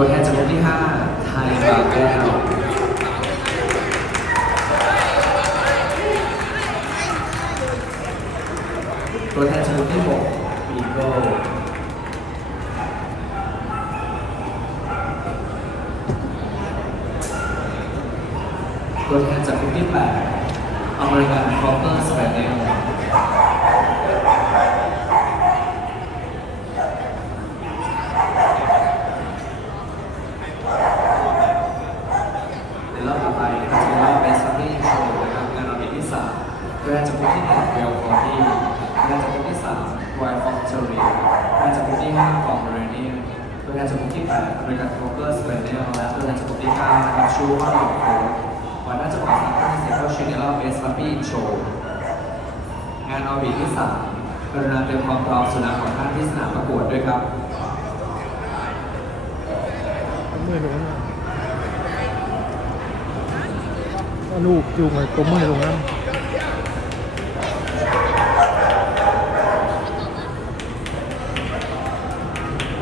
ตัวแทนจากกลุ่มที่5ไทยบางแก้วตัวแทนจากกลุ่มที่6บีโก้ตัวแทนจากกลุ่มที่8อเมริกันคอปเตอร์สเปนเนล ในรอบต่อไปนะครับจะเป็นรอบ Best Family Show นะครับงานเราเป็นที่3ตัว แราจะพบนที่หนึ่งเบลคอร์ดี้แราจะพบนที่สามวายฟองเชอรี่แรกจะพบนที่ห้าฟองเรนียมแรกจะพบนที่แปดบริการโคเกอร์สเปนเนลและแราจะพบนที่เก้านะครับชูว่าหลอกโควันน่าจะขอสาที่เซ็นทรัลเชนเนลเบสฟัพปี้โชว์งานเอาบีที่สามกรุณาเตรียมความพร้อมสุนัขของท่านที่สนามประกวดด้วยครับมือลงนะลูกจูงไปตัวม่อลงนะ